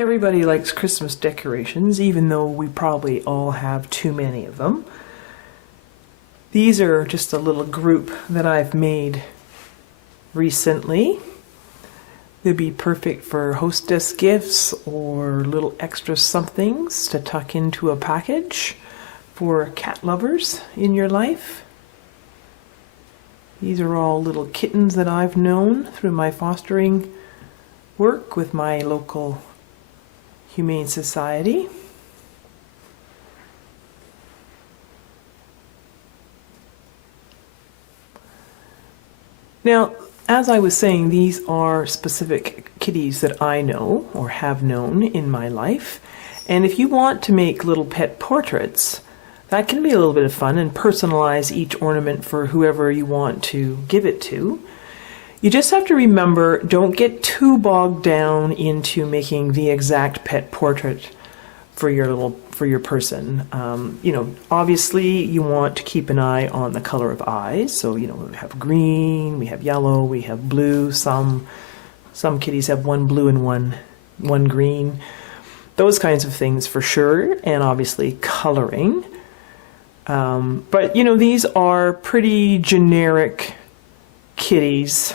Everybody likes Christmas decorations, even though we probably all have too many of them. These are just a little group that I've made recently. They'd be perfect for hostess gifts or little extra somethings to tuck into a package for cat lovers in your life. These are all little kittens that I've known through my fostering work with my local Humane Society. Now, as I was saying, these are specific kitties that I know or have known in my life. And if you want to make little pet portraits, that can be a little bit of fun and personalize each ornament for whoever you want to give it to. You just have to remember, don't get too bogged down into making the exact pet portrait for your person. Obviously you want to keep an eye on the color of eyes. So, we have green, we have yellow, we have blue. Some kitties have one blue and one green. Those kinds of things for sure, and obviously coloring. But these are pretty generic kitties.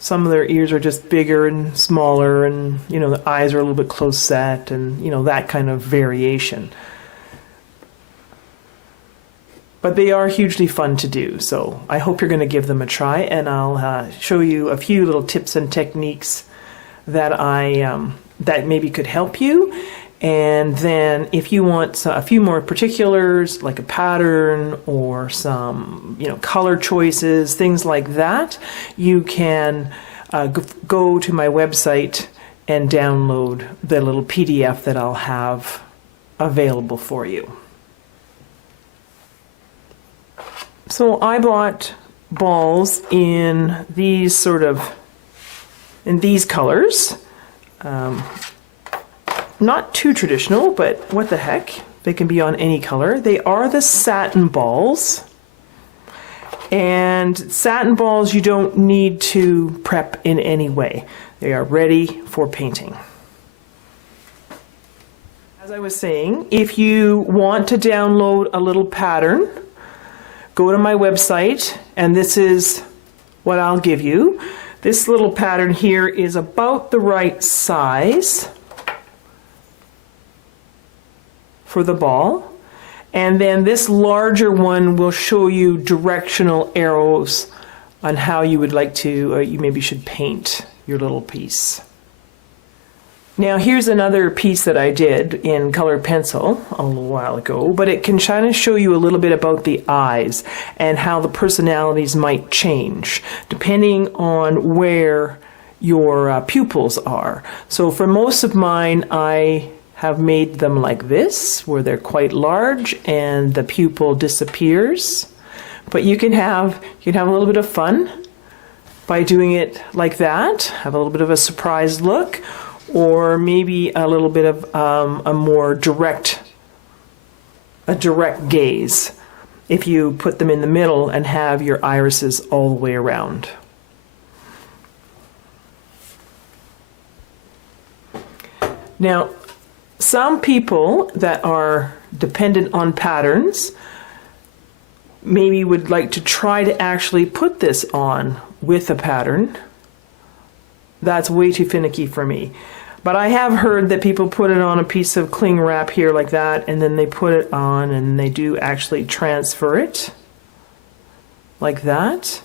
Some of their ears are just bigger and smaller, and the eyes are a little bit close set, and that kind of variation. But they are hugely fun to do, so I hope you're going to give them a try, and I'll show you a few little tips and techniques that that maybe could help you. And then if you want a few more particulars, like a pattern or some color choices, things like that, you can go to my website and download the little PDF that I'll have available for you. So I bought balls in these colors. Not too traditional, but what the heck? They can be on any color. They are the satin balls. And satin balls you don't need to prep in any way. They are ready for painting. As I was saying, if you want to download a little pattern, go to my website, and this is what I'll give you. This little pattern here is about the right size for the ball, and then this larger one will show you directional arrows on how you would like to, you maybe should paint your little piece. Now here's another piece that I did in colored pencil a little while ago, but it can kind of show you a little bit about the eyes and how the personalities might change depending on where your pupils are. So for most of mine, I have made them like this, where they're quite large and the pupil disappears. But you can have a little bit of fun by doing it like that, have a little bit of a surprised look, or maybe a little bit of a more direct gaze if you put them in the middle and have your irises all the way around. Now, some people that are dependent on patterns maybe would like to try to actually put this on with a pattern. That's way too finicky for me. But I have heard that people put it on a piece of cling wrap here like that, and then they put it on and they do actually transfer it like that.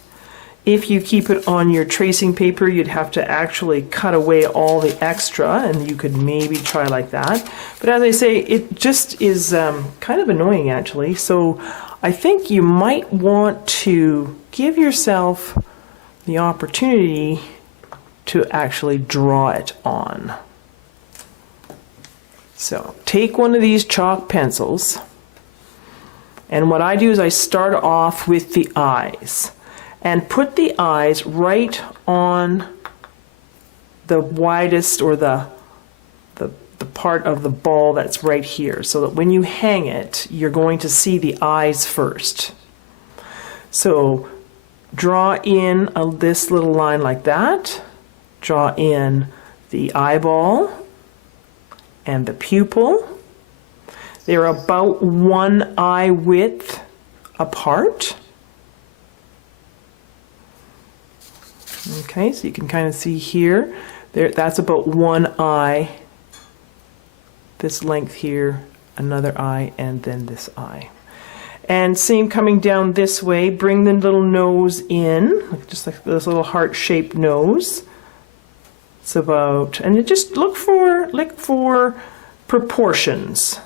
If you keep it on your tracing paper, you'd have to actually cut away all the extra, and you could maybe try like that. But as I say, it just is kind of annoying actually. So I think you might want to give yourself the opportunity to actually draw it on. So take one of these chalk pencils, and what I do is I start off with the eyes. And put the eyes right on the widest, or the part of the ball that's right here, so that when you hang it, you're going to see the eyes first. So draw in this little line like that, draw in the eyeball and the pupil. They're about 1 eye width apart. Okay, so you can kind of see here, that's about 1 eye, this length here, another eye, and then this eye. And same coming down this way, bring the little nose in, just like this little heart-shaped nose. It's about, and you just look for proportions.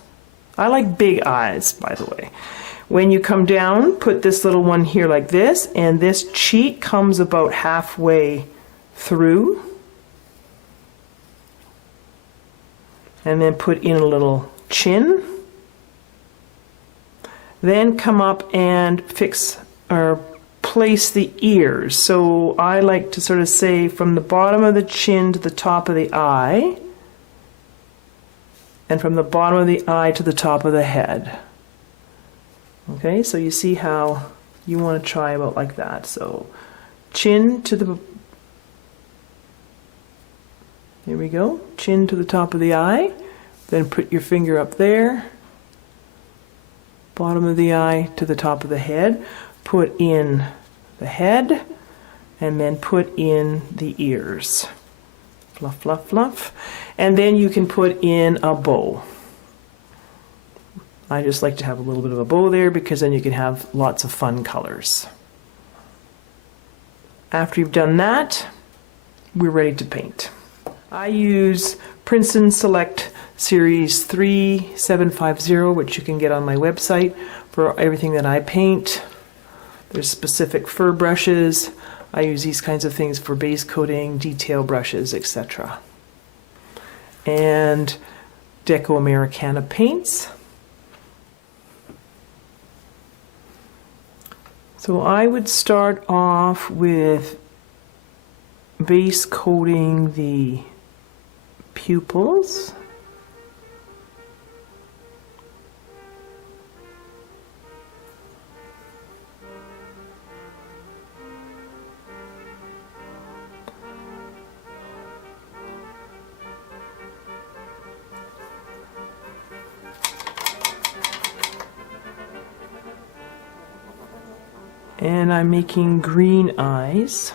I like big eyes, by the way. When you come down, put this little one here like this, and this cheek comes about halfway through. And then put in a little chin. Then come up and fix or place the ears. So I like to sort of say from the bottom of the chin to the top of the eye, and from the bottom of the eye to the top of the head. Okay, so you see how you want to try about like that. So chin to the, here we go, chin to the top of the eye, then put your finger up there, bottom of the eye to the top of the head, put in the head, and then put in the ears. Fluff, fluff, fluff. And then you can put in a bow. I just like to have a little bit of a bow there because then you can have lots of fun colors. After you've done that, we're ready to paint. I use Princeton Select Series 3750, which you can get on my website for everything that I paint. There's specific fur brushes. I use these kinds of things for base coating, detail brushes, etc. And Deco Americana paints. So I would start off with base coating the pupils. And I'm making green eyes.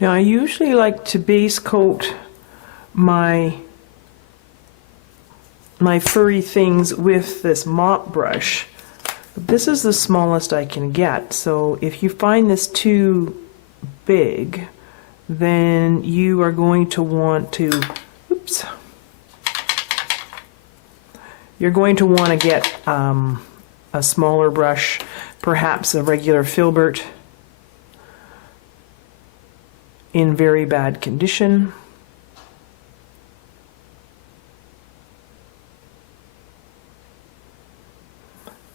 Now I usually like to base coat my furry things with this mop brush. But this is the smallest I can get, so if you find this too big, then you are going to want to, oops, you're going to want to get a smaller brush, perhaps a regular filbert in very bad condition.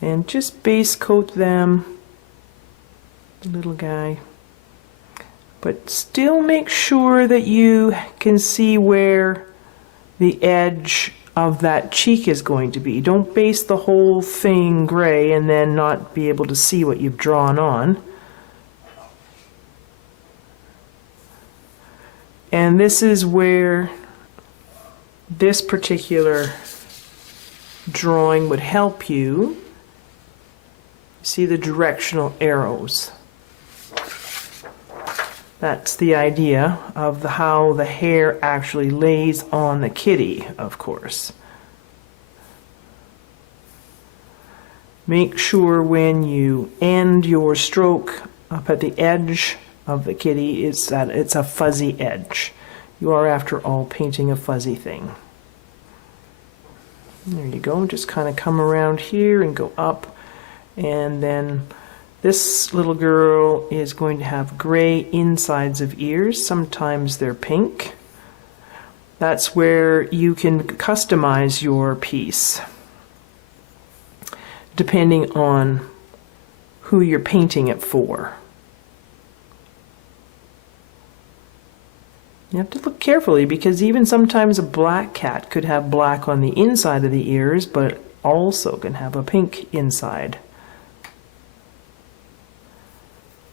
And just base coat them, the little guy. But still make sure that you can see where the edge of that cheek is going to be. Don't base the whole thing gray and then not be able to see what you've drawn on. And this is where this particular drawing would help you. See the directional arrows. That's the idea of how the hair actually lays on the kitty, of course. Make sure when you end your stroke up at the edge of the kitty is that it's a fuzzy edge. You are, after all, painting a fuzzy thing. There you go. Just kind of come around here and go up. And then this little girl is going to have gray insides of ears. Sometimes they're pink. That's where you can customize your piece, depending on who you're painting it for. You have to look carefully, because even sometimes a black cat could have black on the inside of the ears, but also can have a pink inside.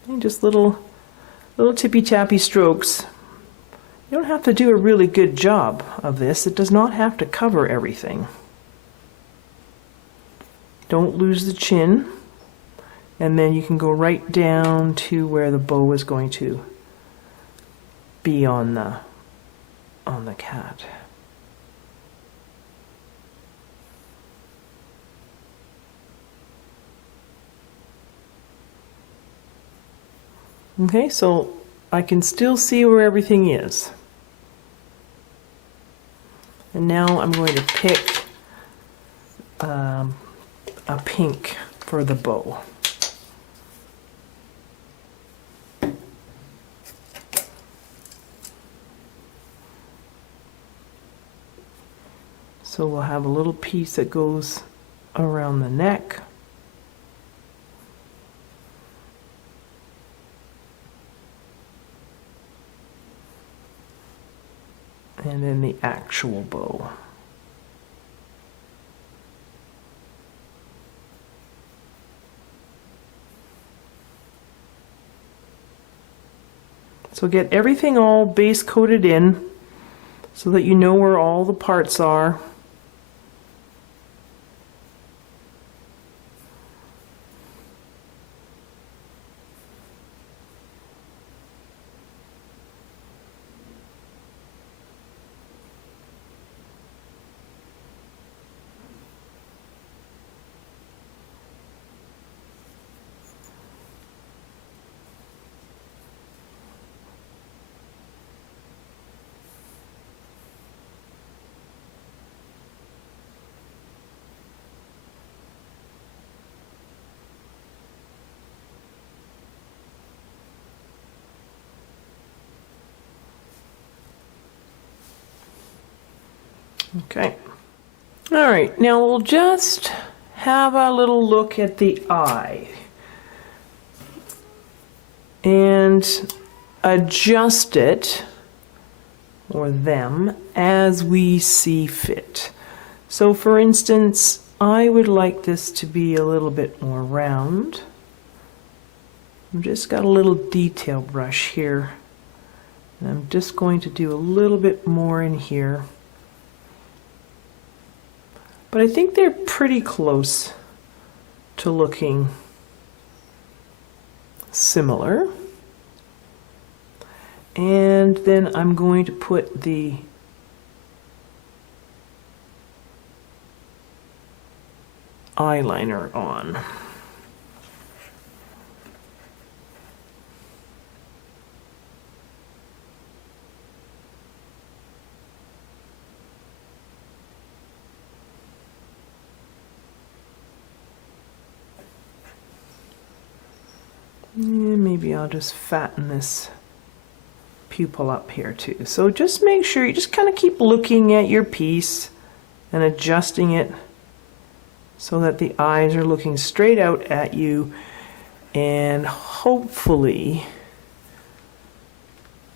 And just little tippy-tappy strokes. You don't have to do a really good job of this. It does not have to cover everything. Don't lose the chin. And then you can go right down to where the bow is going to be on the cat. Okay, so I can still see where everything is. And now I'm going to pick a pink for the bow. So we'll have a little piece that goes around the neck. And then the actual bow. So get everything all base coated in so that you know where all the parts are. Okay. All right, now we'll just have a little look at the eye and adjust it, or them, as we see fit. So for instance, I would like this to be a little bit more round. I've just got a little detail brush here, and I'm just going to do a little bit more in here. But I think they're pretty close to looking similar. And then I'm going to put the eyeliner on. And maybe I'll just fatten this pupil up here too. So just make sure you just kind of keep looking at your piece and adjusting it so that the eyes are looking straight out at you, and hopefully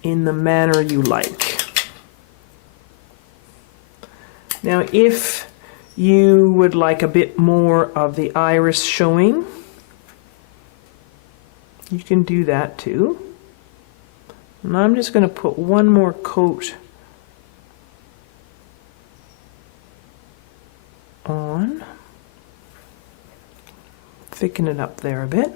in the manner you like. Now if you would like a bit more of the iris showing, you can do that too. And I'm just going to put one more coat on. Thicken it up there a bit.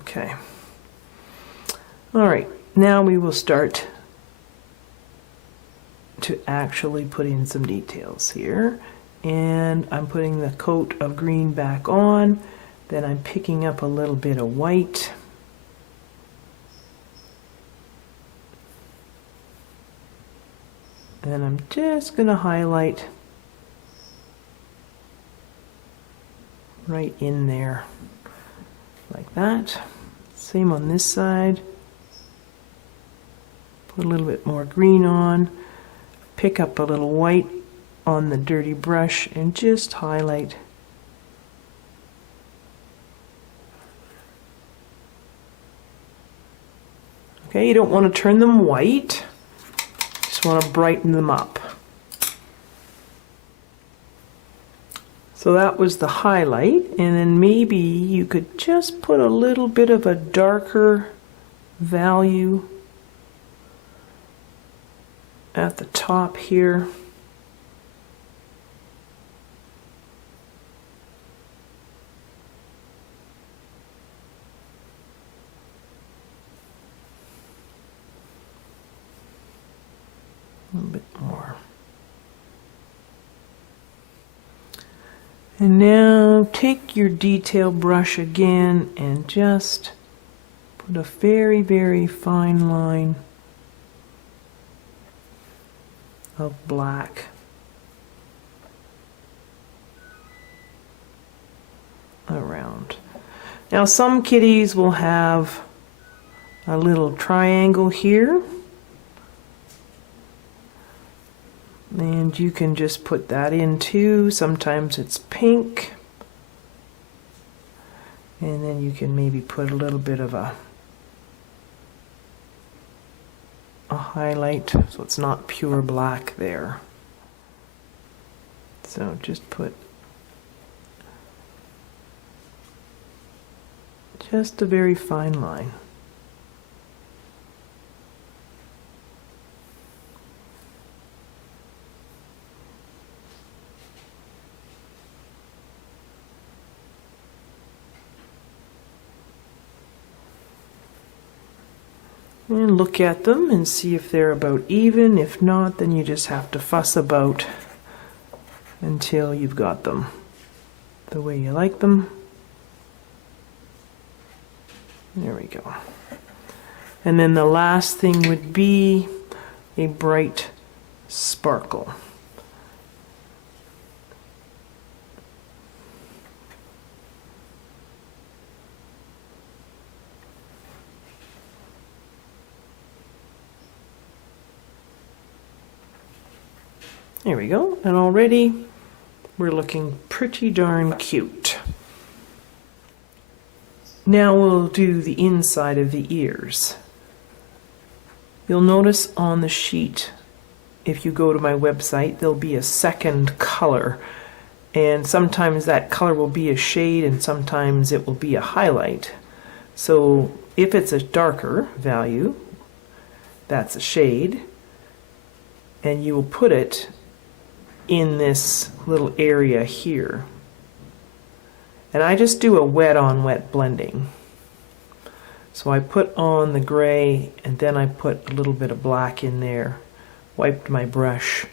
Okay. All right, now we will start to actually put in some details here. And I'm putting the coat of green back on. Then I'm picking up a little bit of white. And I'm just going to highlight right in there, like that. Same on this side. Put a little bit more green on. Pick up a little white on the dirty brush and just highlight. Okay, you don't want to turn them white. Just want to brighten them up. So that was the highlight, and then maybe you could just put a little bit of a darker value at the top here. A little bit more. And now take your detail brush again and just put a very, very fine line of black. Around. Now some kitties will have a little triangle here. And you can just put that in too. Sometimes it's pink. And then you can maybe put a little bit of a highlight so it's not pure black there. So just put just a very fine line. And look at them and see if they're about even. If not, then you just have to fuss about until you've got them the way you like them. There we go. And then the last thing would be a bright sparkle. There we go, and already we're looking pretty darn cute. Now we'll do the inside of the ears. You'll notice on the sheet, if you go to my website, there'll be a second color, and sometimes that color will be a shade and sometimes it will be a highlight. So if it's a darker value, that's a shade, and you will put it in this little area here. And I just do a wet on wet blending. So I put on the gray and then I put a little bit of black in there, wiped my brush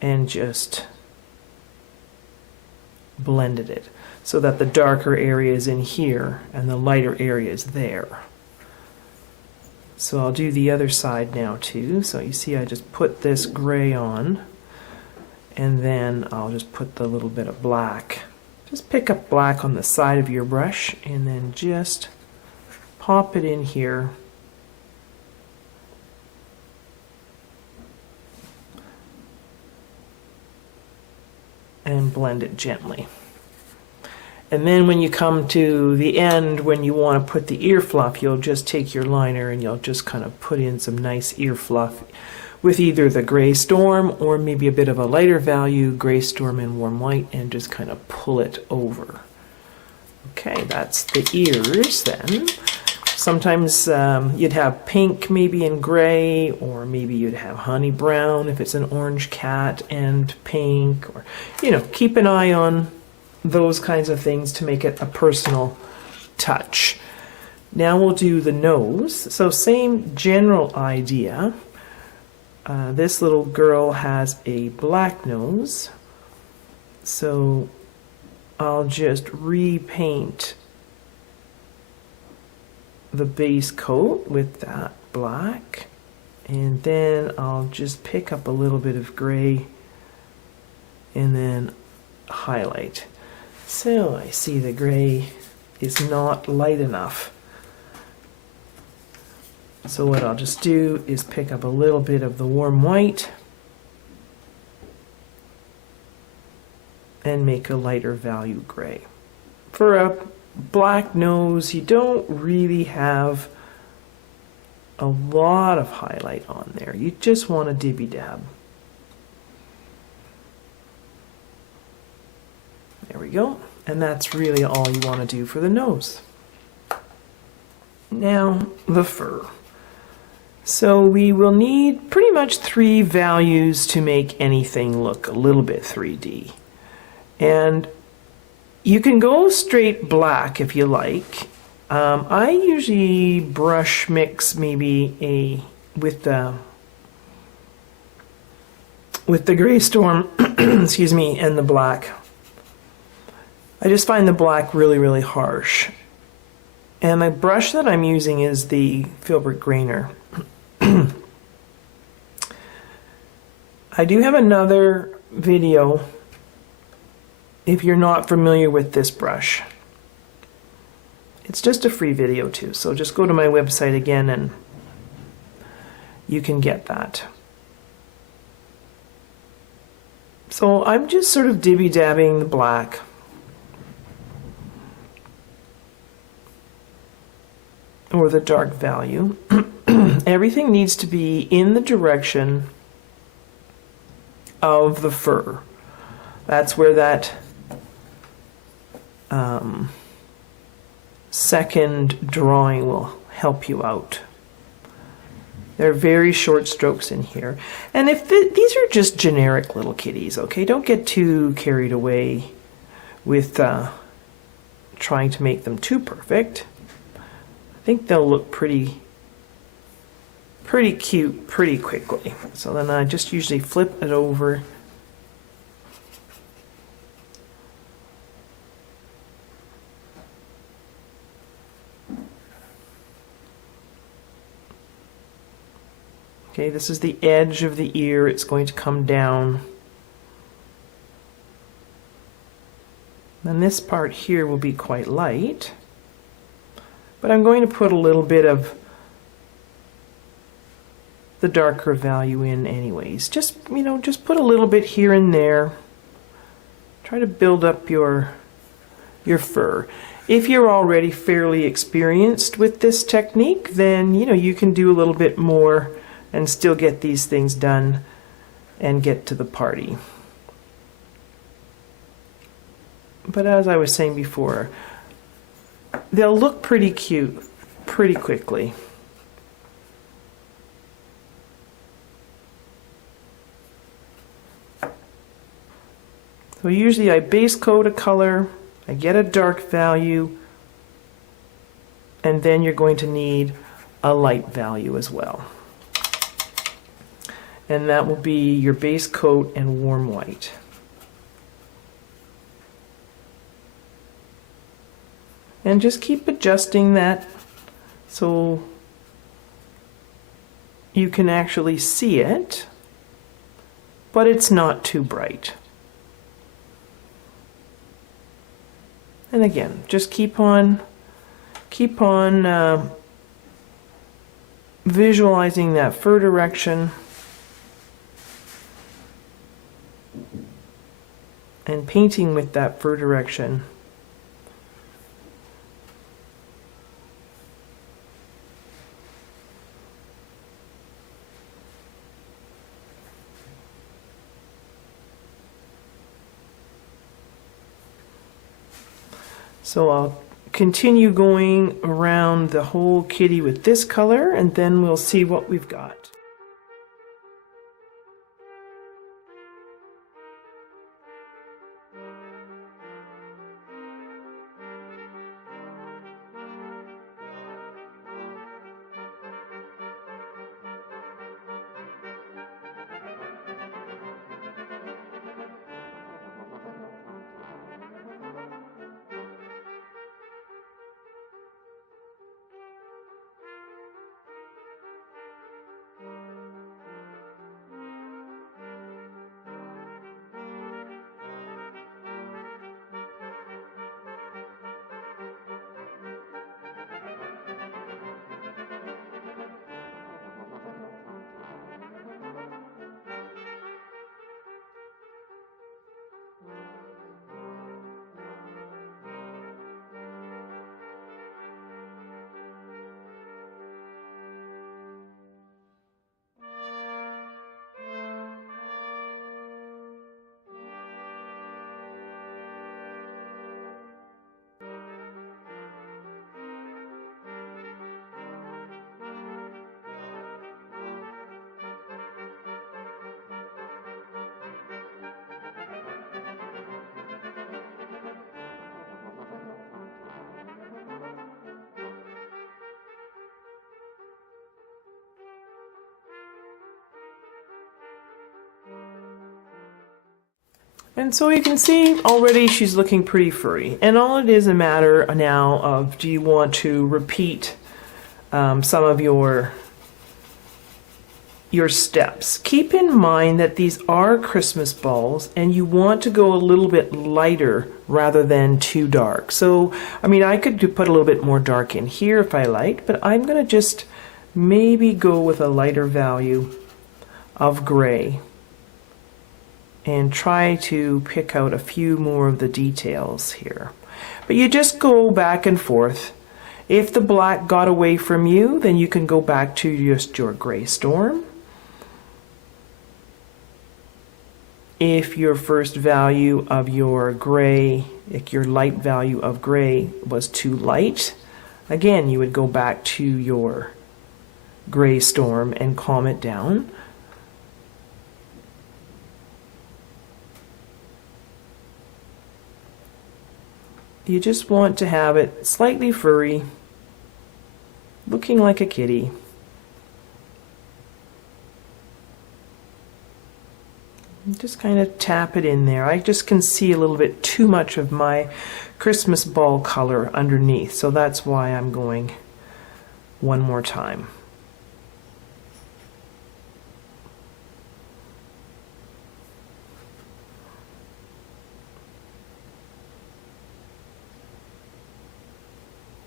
and just blended it so that the darker area is in here and the lighter area is there. So I'll do the other side now too. So you see I just put this gray on, and then I'll just put the little bit of black. Just pick up black on the side of your brush and then just pop it in here. And blend it gently. And then when you come to the end, when you want to put the ear fluff, you'll just take your liner and you'll just kind of put in some nice ear fluff with either the gray storm or maybe a bit of a lighter value, gray storm and warm white, and just kind of pull it over. Okay, that's the ears then. Sometimes you'd have pink maybe and gray, or maybe you'd have honey brown if it's an orange cat and pink, or, you know, keep an eye on those kinds of things to make it a personal touch. Now we'll do the nose. So same general idea. This little girl has a black nose. So I'll just repaint the base coat with that black. And then I'll just pick up a little bit of gray and then highlight. So I see the gray is not light enough. So what I'll just do is pick up a little bit of the warm white and make a lighter value gray. For a black nose, you don't really have a lot of highlight on there. You just want a dibby dab. There we go. And that's really all you want to do for the nose. Now, the fur. So we will need pretty much 3 values to make anything look a little bit 3D. And you can go straight black if you like. I usually brush mix maybe with the gray storm, excuse me, and the black. I just find the black really, really harsh. And the brush that I'm using is the Filbert Grainer. I do have another video if you're not familiar with this brush. It's just a free video too, so just go to my website again and you can get that. So I'm just sort of dibby-dabbing the black. Or the dark value. Everything needs to be in the direction of the fur. That's where that second drawing will help you out. There are very short strokes in here. And if these are just generic little kitties, okay? Don't get too carried away with trying to make them too perfect. I think they'll look pretty cute pretty quickly. So then I just usually flip it over. Okay, this is the edge of the ear. It's going to come down. And this part here will be quite light. But I'm going to put a little bit of the darker value in anyways. Just, you know, just put a little bit here and there. Try to build up your fur. If you're already fairly experienced with this technique, then, you know, you can do a little bit more and still get these things done and get to the party. But as I was saying before, they'll look pretty cute pretty quickly. So usually I base coat a color, I get a dark value, and then you're going to need a light value as well. And that will be your base coat and warm white. And just keep adjusting that so you can actually see it, but it's not too bright. And again, just keep on visualizing that fur direction and painting with that fur direction. So I'll continue going around the whole kitty with this color, and then we'll see what we've got. And so you can see already she's looking pretty furry. And all it is a matter now of, do you want to repeat some of your steps? Keep in mind that these are Christmas balls and you want to go a little bit lighter rather than too dark. So, I mean, I could put a little bit more dark in here if I like, but I'm going to just maybe go with a lighter value of gray and try to pick out a few more of the details here. But you just go back and forth. If the black got away from you, then you can go back to just your gray storm. If your first value of your gray, like your light value of gray was too light, again, you would go back to your gray storm and calm it down. You just want to have it slightly furry, looking like a kitty. Just kind of tap it in there. I just can see a little bit too much of my Christmas ball color underneath, so that's why I'm going one more time.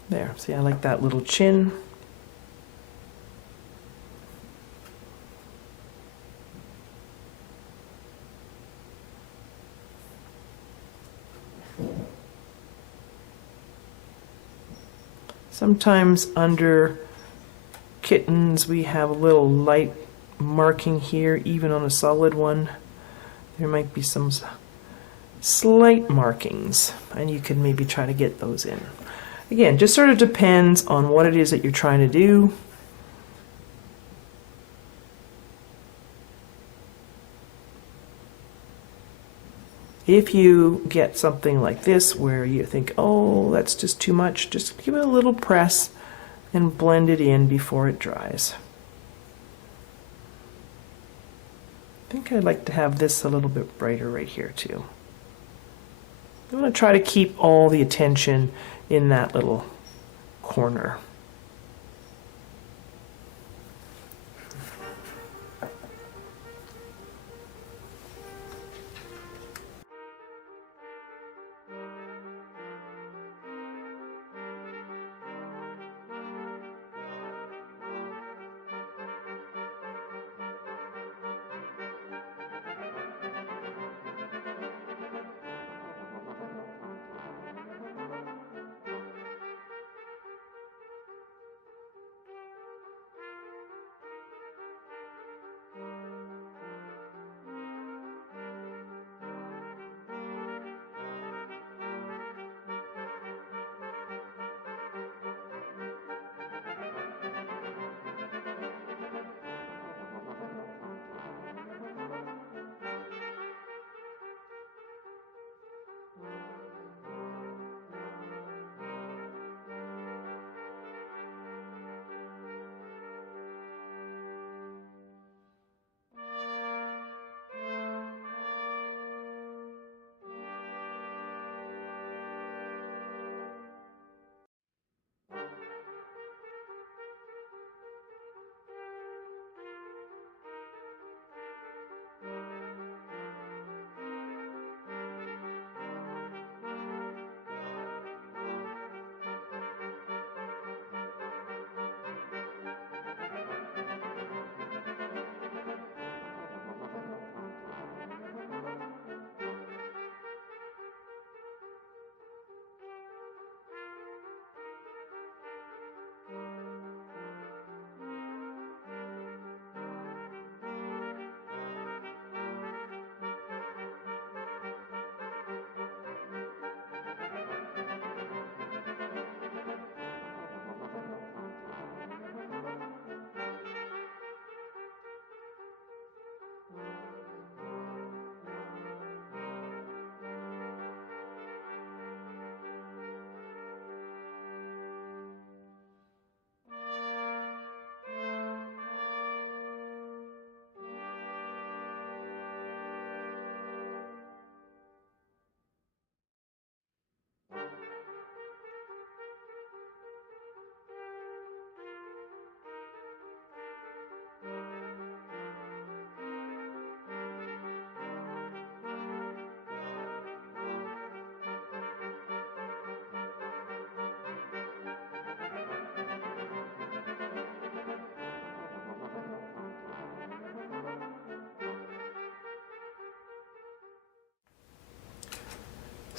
There, see, I like that little chin. Sometimes under kittens we have a little light marking here, even on a solid one. There might be some slight markings, and you can maybe try to get those in. Again, just sort of depends on what it is that you're trying to do. If you get something like this where you think, oh, that's just too much, just give it a little press and blend it in before it dries. I think I'd like to have this a little bit brighter right here too. I'm going to try to keep all the attention in that little corner.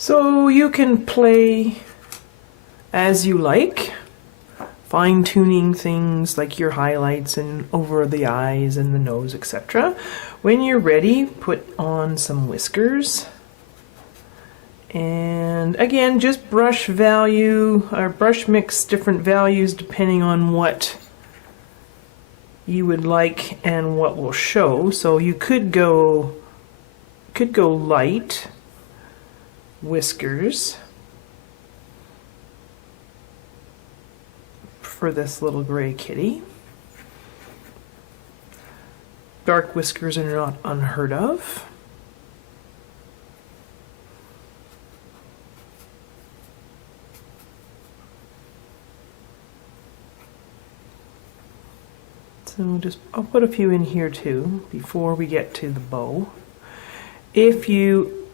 So you can play as you like, fine-tuning things like your highlights and over the eyes and the nose, etc. When you're ready, put on some whiskers. And again, just brush value or brush mix different values depending on what you would like and what will show. So you could go light whiskers for this little gray kitty. Dark whiskers are not unheard of. So I'll put a few in here too before we get to the bow. If you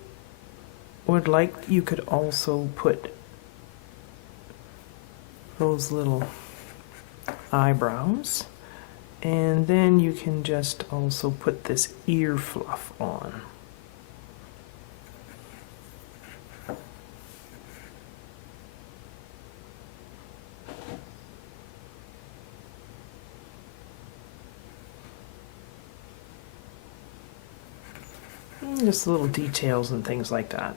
would like, you could also put those little eyebrows, and then you can just also put this ear fluff on. Just little details and things like that.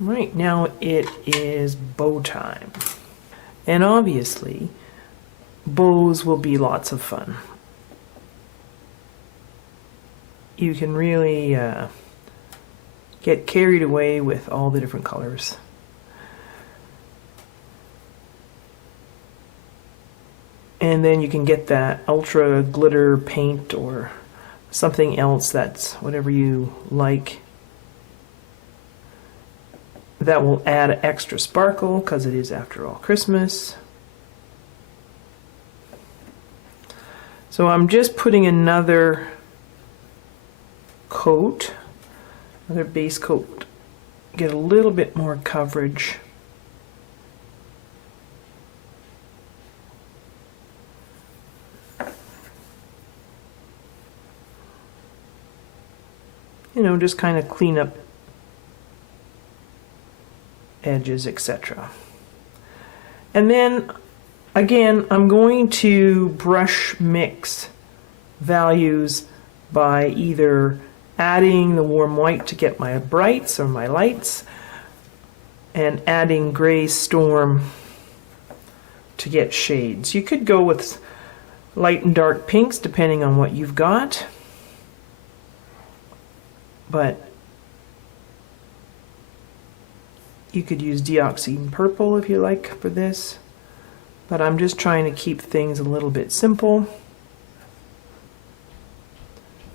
Right, now it is bow time. And obviously, bows will be lots of fun. You can really get carried away with all the different colors. And then you can get that ultra glitter paint or something else that's whatever you like. That will add extra sparkle because it is, after all, Christmas. So I'm just putting another coat, another base coat, get a little bit more coverage. You know, just kind of clean up edges, etc. And then again, I'm going to brush mix values by either adding the warm white to get my brights or my lights, and adding gray storm to get shades. You could go with light and dark pinks depending on what you've got. But you could use deoxine purple if you like for this. But I'm just trying to keep things a little bit simple.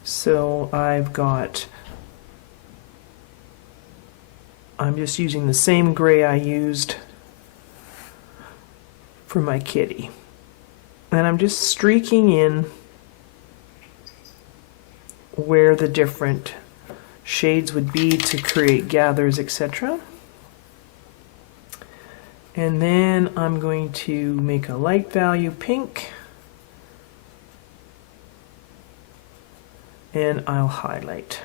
So I'm just using the same gray I used for my kitty. And I'm just streaking in where the different shades would be to create gathers, etc. And then I'm going to make a light value pink, and I'll highlight.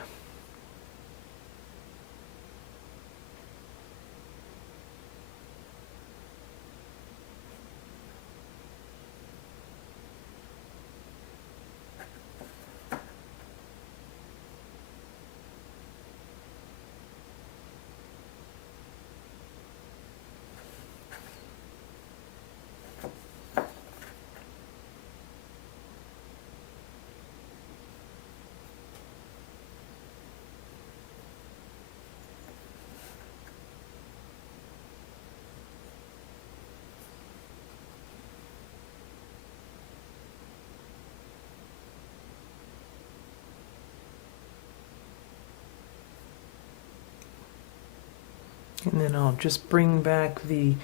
And then I'll just bring back the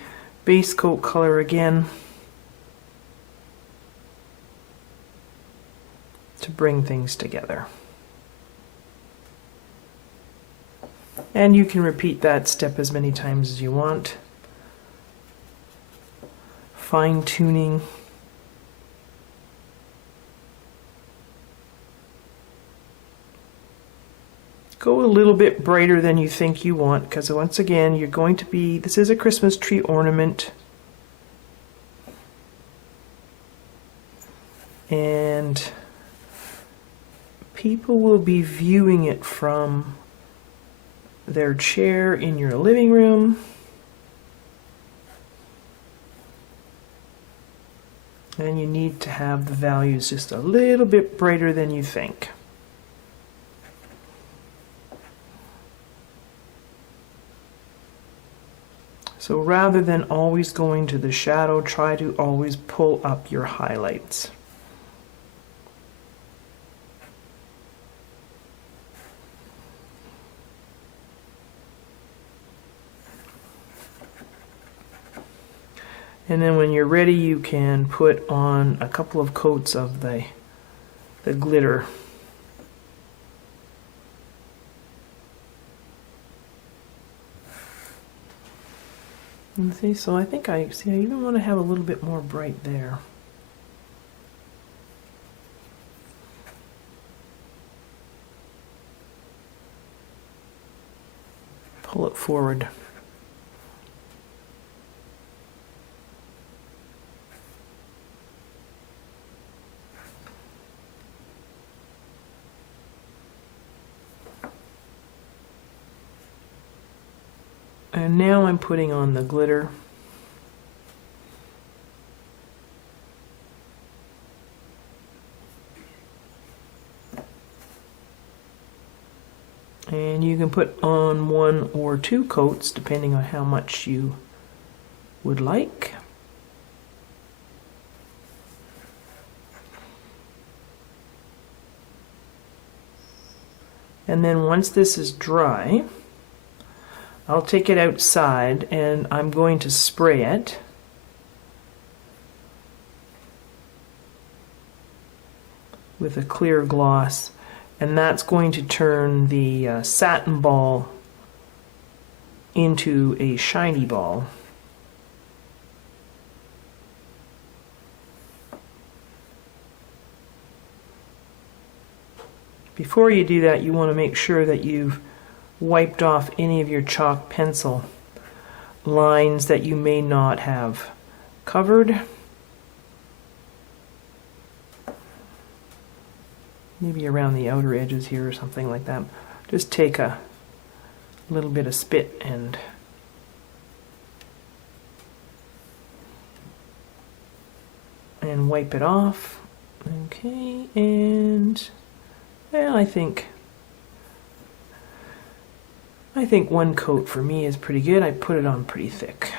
base coat color again to bring things together. And you can repeat that step as many times as you want. Fine tuning. Go a little bit brighter than you think you want, because once again, you're going to be, this is a Christmas tree ornament. And people will be viewing it from their chair in your living room. And you need to have the values just a little bit brighter than you think. So rather than always going to the shadow, try to always pull up your highlights. And then when you're ready, you can put on a couple of coats of the glitter. And see, so I think I even want to have a little bit more bright there. Pull it forward. And now I'm putting on the glitter. And you can put on 1 or 2 coats depending on how much you would like. And then once this is dry, I'll take it outside and I'm going to spray it. With a clear gloss, and that's going to turn the satin ball into a shiny ball. Before you do that, you want to make sure that you've wiped off any of your chalk pencil lines that you may not have covered. Maybe around the outer edges here or something like that. Just take a little bit of spit and wipe it off. Okay, and well, I think 1 coat for me is pretty good. I put it on pretty thick.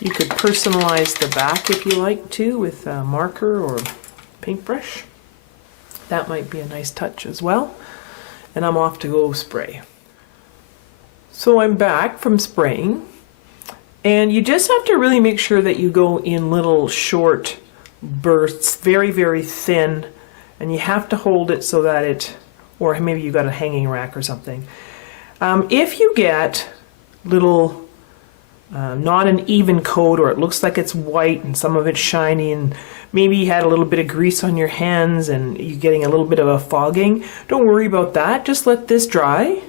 You could personalize the back if you like to with a marker or paintbrush. That might be a nice touch as well. And I'm off to go spray. So I'm back from spraying. And you just have to really make sure that you go in little short bursts, very, very thin. And you have to hold it so that it, or maybe you've got a hanging rack or something. If you get little not an even coat, or it looks like it's white and some of it's shiny, and maybe you had a little bit of grease on your hands and you're getting a little bit of a fogging, don't worry about that. Just let this dry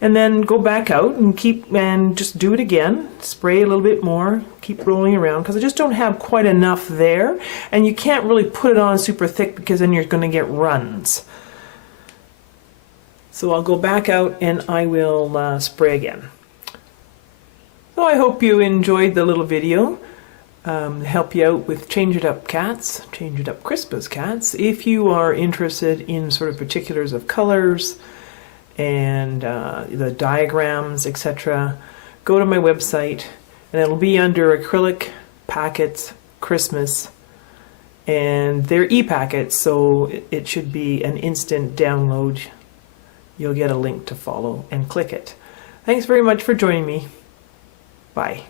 and then go back out and just do it again. Spray a little bit more, keep rolling around, because I just don't have quite enough there, and you can't really put it on super thick because then you're going to get runs. So I'll go back out and I will spray again. So I hope you enjoyed the little video. Help you out with Change It Up Cats, Change It Up Christmas Cats. If you are interested in sort of particulars of colors and the diagrams, etc., go to my website, and it'll be under Acrylic Packets Christmas, and they're e-packets, so it should be an instant download. You'll get a link to follow and click it. Thanks very much for joining me. Bye.